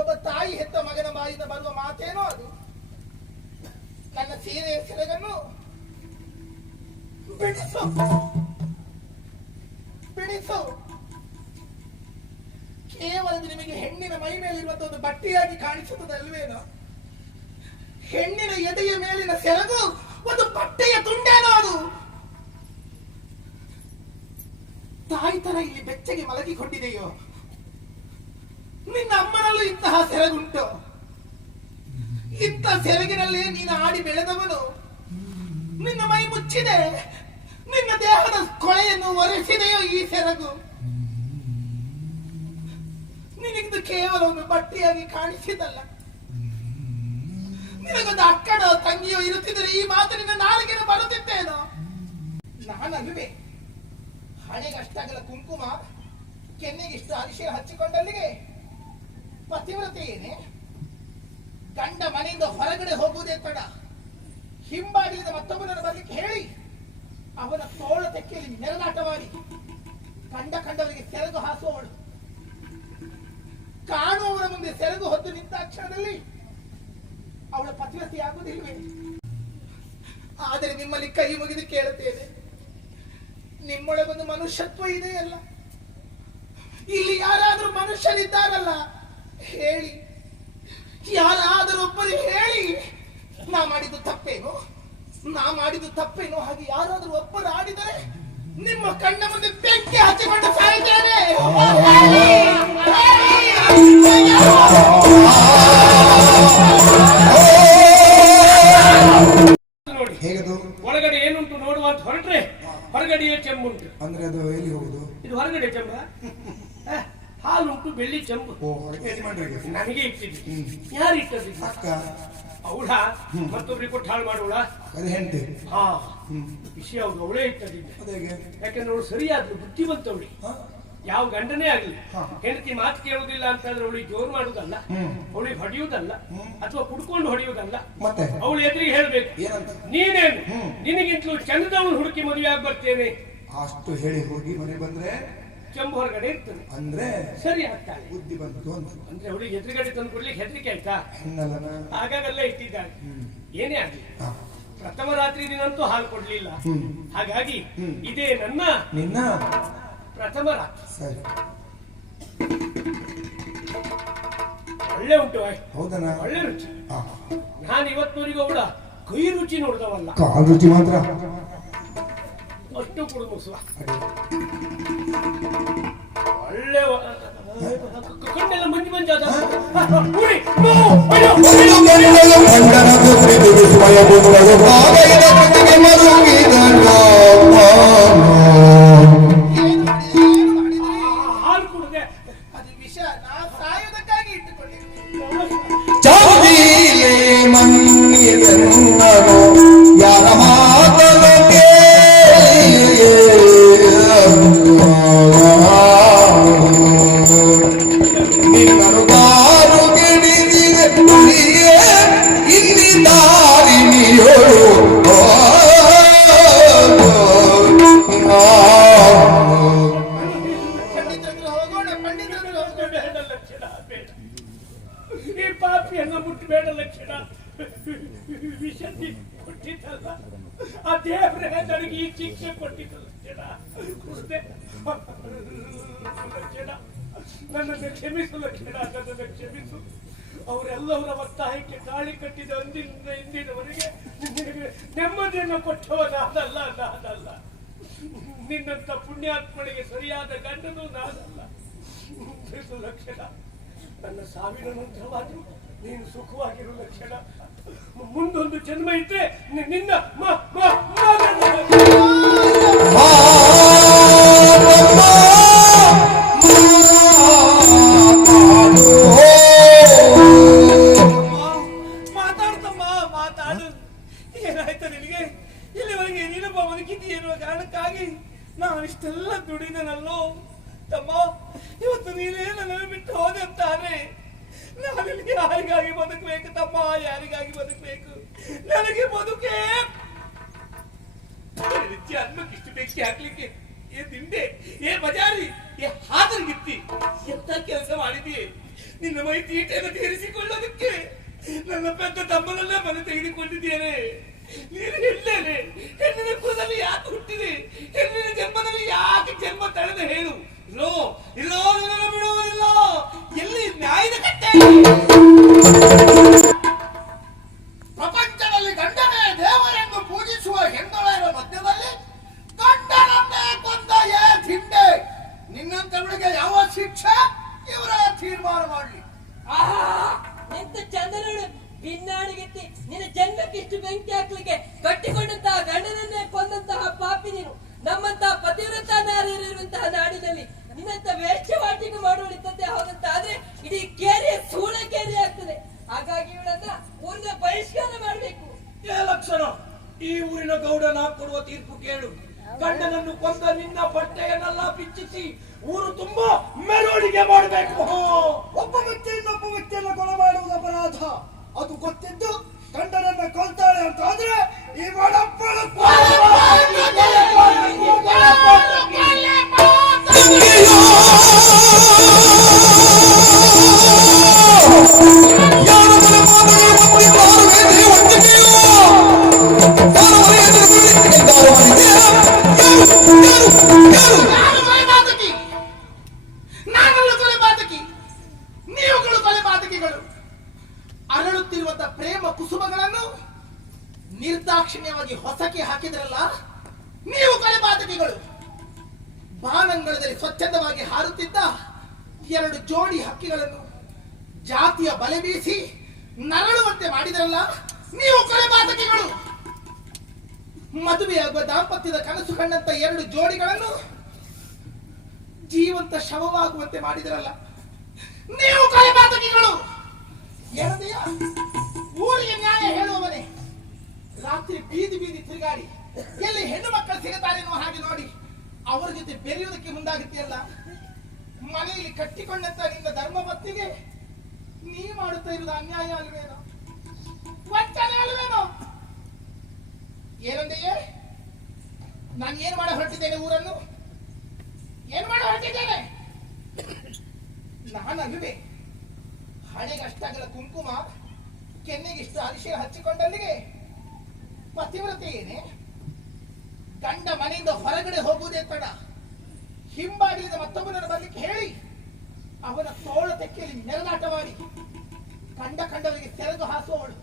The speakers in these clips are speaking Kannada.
ಒಬ್ಬ ತಾಯಿ ಹೆತ್ತ ಮಗನ ಬಾಯಿಂದ ಬರುವ ಮಾತೇನೋ ಅದು. ನನ್ನ ಸೀರೆಯ ಸೆರಗನ್ನು ಬಿಡಿಸು. ಬಿಡಿಸು. ಕೇವಲ ನಿಮಗೆ ಹೆಣ್ಣಿನ ಮೈ ಮೇಲಿರುವಂತಹ ಒಂದು ಬಟ್ಟೆಯಾಗಿ ಕಾಣಿಸುತ್ತದಲ್ವೇನೋ? ಹೆಣ್ಣಿನ ಎದೆಯ ಮೇಲಿನ ಸೆರಗು ಒಂದು ಬಟ್ಟೆಯ ತುಂಡೇನೋ ಅದು. ತಾಯಿ ತರ ಇಲ್ಲಿ ಬೆಚ್ಚಗೆ ಮಲಗಿಕೊಂಡಿದೆಯೋ? ನಿನ್ನ ಅಮ್ಮನಲ್ಲೂ ಇಂತಹ ಸೆರಗುಂಟು. ಇಂಥ ಸೆರಗಿನಲ್ಲಿ ನೀನು ಆಡಿ ಬೆಳೆದವನು. ನಿನ್ನ ಮೈ ಮುಚ್ಚಿದೆ. ನಿನ್ನ ದೇಹದ ಕೊಳೆಯನ್ನು ಒರೆಸಿದೆಯೋ ಈ ಸೆರಗು. ನಿನಗಿದು ಕೇವಲ ಒಂದು ಬಟ್ಟೆಯಾಗಿ ಕಾಣಿಸಿದಲ್ಲ. ನಿನಗೊಂದು ಅಕ್ಕನೋ ತಂಗಿಯೋ ಇರುತ್ತಿದ್ದರೆ ಈ ಮಾತು ನಿನ್ನ ನಾಲಿಗೆನ ಬರುತ್ತಿದ್ದೇನೋ ನಾನಲ್ವೇ ಹಣೆಗಷ್ಟಾಗಲ ಕುಂಕುಮ ಕೆನ್ನೆಗಿಷ್ಟು ಅರಿಶಿನ ಹಚ್ಚಿಕೊಂಡಲ್ಲಿಗೆ? ಪತಿವ್ರತೆಯೇನೆ ಗಂಡ ಮನೆಯಿಂದ ಹೊರಗಡೆ ಹೋಗುವುದೇ ತಡ. ಹಿಂಬಾಡಿದ ಮತ್ತೊಬ್ಬನನ್ನು ಬರ್ಲಿಕ್ಕೆ ಹೇಳಿ. ಅವನ ತೋಳ ತೆಕ್ಕೆಯಲ್ಲಿ ನೆರದಾಟ ಮಾಡಿ ಕಂಡ ಕಂಡವರಿಗೆ ಸೆರಗು ಹಾಸುವವಳು. ಕಾಣುವವರ ಮುಂದೆ ಸೆರಗು ಹೊತ್ತು ನಿಂತ ಕ್ಷಣದಲ್ಲಿ ಅವಳ ಪತಿವ್ರತೆ ಆಗುವುದಿಲ್ವೇ ಆದರೆ ನಿಮ್ಮಲ್ಲಿ ಕೈ ಮುಗಿದು ಕೇಳುತ್ತೇನೆ. ನಿಮ್ಮೊಳಗೊಂದು ಮನುಷ್ಯತ್ವ ಇದೆಯಲ್ಲ. ಇಲ್ಲಿ ಯಾರಾದರೂ ಮನುಷ್ಯನಿದ್ದಾರಲ್ಲ ಹೇಳಿ. ಯಾರಾದರೂ ಒಬ್ಬರು ಹೇಳಿ ನಾ ಮಾಡಿದ್ದು ತಪ್ಪೇನು? ನಾ ಮಾಡಿದ್ದು ತಪ್ಪೇನು? ಹಾಗೆ ಯಾರಾದರೂ ಒಬ್ಬರು ಆಡಿದರೆ ನಿಮ್ಮ ಕಣ್ಣ ಮುಂದೆ ಬೆಂಕಿ ಹಚ್ಚಿಕೊಂಡು ಸಾಯ್ತೇನೆ. ನೋಡಿ ಹೇಗದು? ಒಳಗಡೆ ಏನುಂಟು ನೋಡುವ ಅಂತ ಹೊರಟ್ರೆ ಹೊರಗಡೆಯೇ ಚೆಂಬುಂಟು. ಅಂದ್ರೆ ಅದು ಎಲ್ಲಿ ಹೋಗುದು? ಇದು ಹೊರಗಡೆ ಚೆಂಬ? ಹಾಲುಂಟು ಬೆಳ್ಳಿ ಚಂಪು ಓ ಹೊರಗೆ ಯಜಮಾನ್ರಿಗೆ ನನಗೆ ಇಟ್ಟಿದ್ದೀನಿ ಯಾರು ಇಟ್ಟದ್ದು? ಅಕ್ಕ. ಅವಳ ಮತ್ತೊಬ್ರಿಗೆ ಕೊಟ್ಟು ಹಾಳು ಮಾಡುವಳ? ಅದು ಹೆಂಡತಿ ಹಾ ವಿಷಯ ಹೌದು ಅವಳೇ ಇಟ್ಟದಿದ್ದ ಯಾಕಂದ್ರೆ ಅವಳು ಸರಿಯಾದ್ರು ಬುದ್ಧಿವಂತವಳಿ? ಯಾವ ಗಂಡನೇ ಆಗಲಿ. ಹೆಂಡತಿ ಮಾತು ಕೇಳುವುದಿಲ್ಲ ಅಂತಂದ್ರೆ ಅವಳಿಗೆ ಜೋರು ಮಾಡುವುದಲ್ಲ. ಅವಳಿಗೆ ಹೊಡೆಯುವುದಲ್ಲ. ಅಥವಾ ಕುಡ್ಕೊಂಡು ಹೊಡೆಯುವುದಲ್ಲ. ಮತ್ತೆ? ಅವಳು ಎದುರಿಗೆ ಹೇಳ್ಬೇಕು. ಏನಂತ? ನೀನೇನು. ನಿನಗಿಂತಲೂ ಚಂದದವಳು ಹುಡುಕಿ ಮದುವೆ ಆಗಿ ಬರ್ತೇನೆ ಅಷ್ಟು ಹೇಳಿ ಹೋಗಿ ಮನೆ ಬಂದ್ರೆ ಚೆಂಬು ಹೊರಗಡೆ ಇರ್ತದೆ. ಅಂದ್ರೆ ಸರಿ ಆಗ್ತಾಳೆ ಬುದ್ಧಿ ಬಂತು ಅಂತ. ಅಂದ್ರೆ ಅವಳಿಗೆ ಎದುರುಗಡೆ ತಂದು ಕೊಡ್ಲಿಕ್ಕೆ ಹೆದರಿಕೆ ಆಯ್ತಾ? ಹಾಗಾಗಲ್ಲ ಇಟ್ಟಿದ್ದಾರೆ. ಏನೇ ಆಗ್ಲಿ. ಪ್ರಥಮ ರಾತ್ರಿ ದಿನಂತೂ ಹಾಲು ಕೊಡ್ಲಿಲ್ಲ. ಹಾಗಾಗಿ. ಇದೇ ನನ್ನ ನಿನ್ನ? ಪ್ರಥಮ ರಾತ್ರಿ. ಸರಿ. ಒಳ್ಳೆ ಉಂಟು ಹೌದಾ ಹೌದನ? ಒಳ್ಳೆ ರುಚಿ. ನಾನು ಇವತ್ತೂರಿಗೆ ಅವಳ ಕೈ ರುಚಿ ನೋಡಿದವಲ್ಲ. ಕಾಲ್ ರುಚಿ ಮಾತ್ರ? ಅಷ್ಟು ಕುಡಿದು ಮುಸುವ ಅದೇ. ಒಳ್ಳೆ ಕಣ್ಣೆಲ್ಲ ಮಂಜು ಮಂಜಾದ? ಉರಿ, ಅಯ್ಯೋ, ಈ ಪಾಪಿಯನ್ನು ಮುಟ್ಟಬೇಡ ಲಕ್ಷಣ. ವಿಷ ಕೊಟ್ಟಿದ್ದಲ್ಲ. ಆ ದೇವರೇ ನನಗೆ ಈ ಶಿಕ್ಷೆ ಕೊಟ್ಟಿದ್ದ ಲಕ್ಷಣ. ನನ್ನನ್ನು ಕ್ಷಮಿಸು ಲಕ್ಷಣ, ನನ್ನನ್ನು ಕ್ಷಮಿಸು. ಅವರೆಲ್ಲವರ ಒತ್ತಾಯಕ್ಕೆ ಗಾಳಿ ಕಟ್ಟಿದ ಅಂದಿನಿಂದ ಇಂದಿನವರೆಗೆ ನೆಮ್ಮದಿಯನ್ನ ಕೊಟ್ಟವ ನಾನಲ್ಲ ನಾನಲ್ಲ. ನಿನ್ನಂತ ಪುಣ್ಯಾತ್ಮಳಿಗೆ ಸರಿಯಾದ ಗಂಡನು ನಾನಲ್ಲ. ಲಕ್ಷಣ. ನನ್ನ ಸಾವಿನ ನಂತರವಾದರೂ ನೀನು ಸುಖವಾಗಿರು ಲಕ್ಷಣ ಮುಂದೊಂದು ಜನ್ಮ ಇದ್ರೆ ನಿನ್ನ ಮ- ಅನ್ನಕ್ಕೆ ಇಷ್ಟು ಬೆಂಕಿ ಹಾಕ್ಲಿಕ್ಕೆ? ಏ ದಿಂಡೆ, ಏ ಬಜಾರಿ, ಏ ಹಾದರ್ಗಿತ್ತಿ ಎಂತ ಕೆಲಸ ಮಾಡಿದಿ? ನಿನ್ನ ಮೈ ತೀಟೆಯನ್ನು ತೀರಿಸಿಕೊಳ್ಳೋದಕ್ಕೆ ನನ್ನ ಪೆದ್ದ ತಮ್ಮನನ್ನ ಮನೆ ತೆಗೆದುಕೊಂಡಿದ್ದೇನೆ. ನೀನು ಹೆಣ್ಣೇನೆ ಹೆಣ್ಣಿನ ಕುಲದಲ್ಲಿ ಯಾಕೆ ಹುಟ್ಟಿದೆ? ಹೆಣ್ಣಿನ ಜನ್ಮದಲ್ಲಿ ಯಾಕೆ ಜನ್ಮ ತಳೆದ ಹೇಳು? ಇಲ್ಲೋ ಇಲ್ಲೋ ಬಿಡುವುದಿಲ್ಲ ಎಲ್ಲಿ ನ್ಯಾಯದ ಕಟ್ಟೆ? ಕೊಲೆ ಮಾಡುವುದು ಅಪರಾಧ. ಅದು ಗೊತ್ತಿದ್ದು ಗಂಡನನ್ನ ಕೊಲ್ತಾಳೆ ಅಂತ. ಆದ್ರೆ ಈ ಒಡಪ್ಪಳ ಬಲೆ ಬೀಸಿ ನರಳುವಂತೆ ಮಾಡಿದ್ರಲ್ಲ, ನೀವು ಕೊಲೆ ಬಾತಕಿಗಳು ಮದುವೆಯಾಗುವ ದಾಂಪತ್ಯದ ಕನಸು ಕಂಡಂತ ಎರಡು ಜೋಡಿಗಳನ್ನು ಜೀವಂತ ಶವವಾಗುವಂತೆ ಮಾಡಿದರಲ್ಲ, ನೀವು ಕೊಲೆಪಾತಕಿಗಳು ಏನದಯ್ಯ ಊರಿಗೆ ನ್ಯಾಯ ಹೇಳುವವನೇ. ರಾತ್ರಿ ಬೀದಿ ಬೀದಿ ತಿರುಗಾಡಿ, ಎಲ್ಲಿ ಹೆಣ್ಣು ಮಕ್ಕಳು ಸಿಗುತ್ತಾರೆ ಎನ್ನುವ ಹಾಗೆ ನೋಡಿ, ಅವರ ಜೊತೆ ಬೆರೆಯುವುದಕ್ಕೆ ಮುಂದಾಗುತ್ತೆಯಲ್ಲ? ಮನೆಯಲ್ಲಿ ಕಟ್ಟಿಕೊಂಡಂತ ನಿನ್ನ ಧರ್ಮಪತ್ನಿಗೆ ನೀ ಮಾಡುತ್ತಾ ಇರುವುದು ಅನ್ಯಾಯ ಅಲ್ವೇನೋ? ವಂಚನೆ ಅಲ್ವೇನೋ? ಏನಂದೆಯೇ ನಾನು ಏನ್ ಮಾಡ ಹೊರಟಿದ್ದೇನೆ ಊರನ್ನು? ಏನ್ ಮಾಡ ಹೊರಟಿದ್ದೇನೆ? ನಾನಲ್ವೇ ಹಣೆಗಷ್ಟಾಗಲ ಕುಂಕುಮ, ಕೆನ್ನೆಗಿಷ್ಟು ಅರಿಶಿನ ಹಚ್ಚಿಕೊಂಡಲ್ಲಿಗೆ. ಪತಿವ್ರತೆ ಏನೇ? ಗಂಡ ಮನೆಯಿಂದ ಹೊರಗಡೆ ಹೋಗುವುದೇ ತಡ. ಹಿಂಬಾಡಿದ ಮತ್ತೊಬ್ಬರನ್ನು ಬರ್ಲಿಕ್ಕೆ ಹೇಳಿ. ಅವನ ತೋಳ ತೆಕ್ಕೆಯಲ್ಲಿ ನೆರಳಾಟ ಮಾಡಿ ಕಂಡ ಕಂಡವರಿಗೆ ಸೆರಗು ಹಾಸುವವಳು.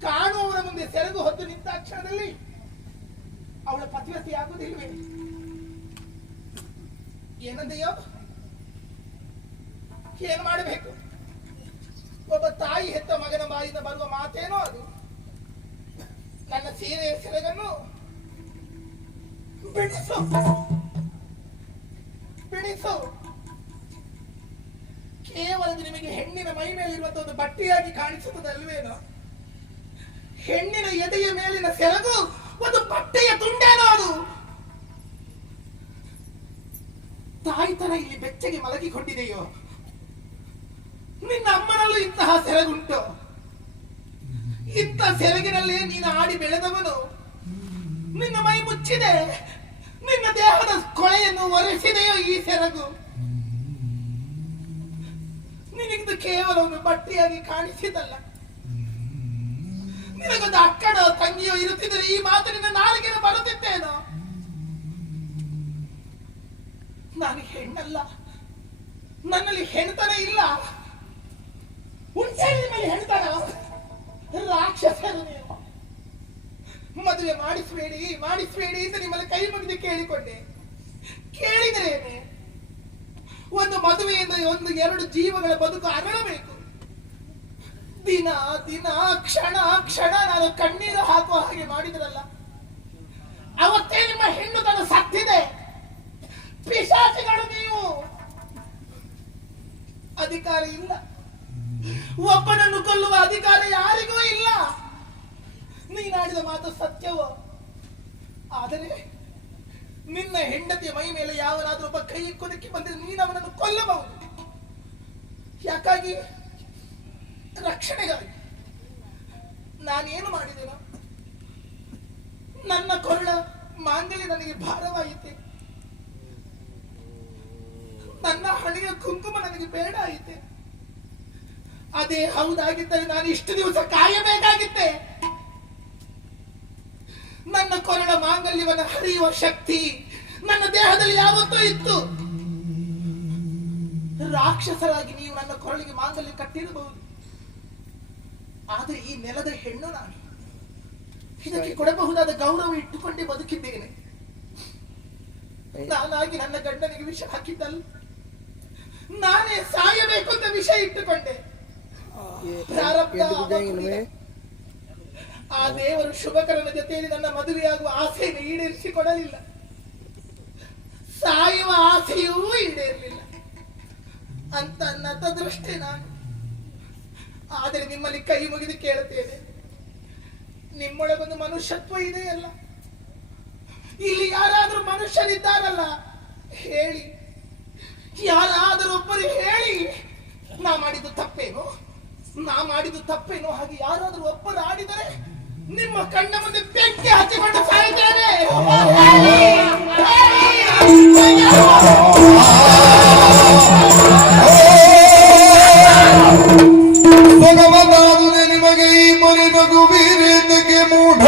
ಕಾಣುವವರ ಮುಂದೆ ಸೆರೆದು ಹೊತ್ತು ನಿಂತ ಕ್ಷಣದಲ್ಲಿ ಅವಳ ಪತಿವತಿ ಆಗುದಿಲ್ವೇ ಏನಂದೆಯೋ? ಏನ್ ಮಾಡಬೇಕು? ಒಬ್ಬ ತಾಯಿ ಹೆತ್ತ ಮಗನ ಬಾಯಿಂದ ಬರುವ ಮಾತೇನೋ ಅದು. ನನ್ನ ಸೀರೆಯ ಸೆರಗನ್ನು ಬಿಡಿಸು. ಬಿಡಿಸು. ಕೇವಲ ನಿಮಗೆ ಹೆಣ್ಣಿನ ಮೈ ಮೇಲಿರುವಂತಹ ಒಂದು ಬಟ್ಟೆಯಾಗಿ ಕಾಣಿಸುತ್ತದಲ್ವೇನೋ? ಹೆಣ್ಣಿನ ಎದೆಯ ಮೇಲಿನ ಸೆರಗು ಒಂದು ಬಟ್ಟೆಯ ತುಂಡೇನೋ ಅದು? ತಾಯಿ ತರ ಇಲ್ಲಿ ಬೆಚ್ಚಗೆ ಮಲಗಿಕೊಂಡಿದೆಯೋ? ನಿನ್ನ ಅಮ್ಮನಲ್ಲೂ ಇಂತಹ ಸೆರಗುಂಟು ಇಂಥ ಸೆರಗಿನಲ್ಲಿ ನೀನು ಆಡಿ ಬೆಳೆದವನು. ನಿನ್ನ ಮೈ ಮುಚ್ಚಿದೆ. ನಿನ್ನ ದೇಹದ ಕೊಳೆಯನ್ನು ಒರೆಸಿದೆಯೋ ಈ ಸೆರಗು ನಿನಗಿದು ಕೇವಲ ಒಂದು ಬಟ್ಟೆಯಾಗಿ ಕಾಣಿಸಿದಲ್ಲ. ನಿನಗೊಂದು ಅಕ್ಕನ ತಂಗಿಯೋ ಇರುತ್ತಿದ್ದರೆ ಈ ಮಾತು ನಿನ್ನ ನಾಲಿಗೆನ ಬರುತ್ತಿದ್ದೇನೋ ನಾನು ಹೆಣ್ಣಲ್ಲ. ನನ್ನಲ್ಲಿ ಹೆಣ್ತನ ಇಲ್ಲ. ಹುಣ್ಸೆ ನಿಮ್ಮಲ್ಲಿ ಹೆಣ್ತನ. ರಾಕ್ಷಸ ನೀವು. ಮದುವೆ ಮಾಡಿಸಬೇಡಿ, ಮಾಡಿಸ್ಬೇಡಿ ಅಂತ ನಿಮ್ಮಲ್ಲಿ ಕೈ ಮುಗಿದು ಕೇಳಿಕೊಂಡೆ. ಕೇಳಿದ್ರೇನೆ ಒಂದು ಮದುವೆಯಿಂದ ಒಂದು ಎರಡು ಜೀವಗಳ ಬದುಕು ಅರಳಬೇಕು. ದಿನ ದಿನ, ಕ್ಷಣ ಕ್ಷಣ ನಾನು ಕಣ್ಣೀರು ಹಾಕುವ ಹಾಗೆ ಮಾಡಿದ್ರಲ್ಲ, ಅವತ್ತೇ ನಿಮ್ಮ ಹೆಣ್ಣು ತನ್ನ ಸತ್ತಿದೆ. ಪಿಶಾಚಿಗಳು ನೀವು. ಅಧಿಕಾರ ಇಲ್ಲ. ಒಬ್ಬನನ್ನು ಕೊಲ್ಲುವ ಅಧಿಕಾರ ಯಾರಿಗೂ ಇಲ್ಲ. ನೀನಾಡಿದ ಮಾತು ಸತ್ಯವೋ? ಆದರೆ ನಿನ್ನ ಹೆಂಡತಿಯ ಮೈ ಮೇಲೆ ಯಾವನಾದ್ರೂ ಒಬ್ಬ ಕೈ ಇಕ್ಕೋದಕ್ಕೆ ಬಂದರೆ ನೀನು ಅವನನ್ನು ಕೊಲ್ಲಬಹುದು. ಯಾಕಾಗಿ? ರಕ್ಷಣೆಗಾಗಿ. ನಾನೇನು ಮಾಡಿದೆನೋ? ನನ್ನ ಕೊರಳ ಮಾಂಗಲ್ಯ ನನಗೆ ಭಾರವಾಯಿತೆ. ನನ್ನ ಹಣೆಯ ಕುಂಕುಮ ನನಗೆ ಬೇಡ ಆಯಿತೆ. ಅದೇ ಹೌದಾಗಿದ್ದರೆ ನಾನು ಇಷ್ಟು ದಿವಸ ಕಾಯಬೇಕಾಗಿತ್ತೆ? ನನ್ನ ಕೊರಳ ಮಾಂಗಲ್ಯವನ್ನು ಹರಿಯುವ ಶಕ್ತಿ ನನ್ನ ದೇಹದಲ್ಲಿ ಯಾವತ್ತೂ ಇತ್ತು. ರಾಕ್ಷಸರಾಗಿ ನೀವು ನನ್ನ ಕೊರಳಿಗೆ ಮಾಂಗಲ್ಯ ಕಟ್ಟಿರಬಹುದು. ಆದ್ರೆ ಈ ನೆಲದ ಹೆಣ್ಣು ನಾನು. ಇದಕ್ಕೆ ಕೊಡಬಹುದಾದ ಗೌರವ ಇಟ್ಟುಕೊಂಡೇ ಬದುಕಿದ್ದೇನೆ. ನಾನಾಗಿ ನನ್ನ ಗಂಡನಿಗೆ ವಿಷ ಹಾಕಿದ್ದಲ್ಲ. ನಾನೇ ಸಾಯಬೇಕು ಅಂತ ವಿಷ ಇಟ್ಟುಕೊಂಡೆ. ಪ್ರಾರಬ್ಧ ಆವತ್ತಿದೆ. ಆ ದೇವರು ಶುಭಕರನ ಜೊತೆಯಲ್ಲಿ ನನ್ನ ಮದುವೆಯಾಗುವ ಆಸೆಯನ್ನು ಈಡೇರಿಸಿಕೊಡಲಿಲ್ಲ. ಸಾಯುವ ಆಸೆಯೂ ಈಡೇರಲಿಲ್ಲ. ಅಂತ ನತದೃಷ್ಟೇ ನಾನು. ಆದರೆ ನಿಮ್ಮಲ್ಲಿ ಕೈ ಮುಗಿದು ಕೇಳುತ್ತೇನೆ. ನಿಮ್ಮೊಳಗೊಂದು ಮನುಷ್ಯತ್ವ ಇದೆಯಲ್ಲ ಇಲ್ಲಿ ಯಾರಾದರೂ ಮನುಷ್ಯನಿದ್ದಾರಲ್ಲ ಹೇಳಿ. ಯಾರಾದರೂ ಒಬ್ಬರು ಹೇಳಿ, ನಾ ಮಾಡಿದ್ದು ತಪ್ಪೇನು? ನಾ ಮಾಡಿದ್ದು ತಪ್ಪೇನು? ಹಾಗೆ ಯಾರಾದರೂ ಒಬ್ಬರು ಆಡಿದರೆ ನಿಮ್ಮ ಕಣ್ಣ ಮುಂದೆ ಬೆಂಕಿ ಹಚ್ಚಿಕೊಂಡು ಸಾಯ್ತಾರೆ ಭಗವಂತ ನಿಮಗೆ ಈ ಮನೆ ಮಗು ವೀರೇಂದ್ರಕ್ಕೆ ಮೂಢ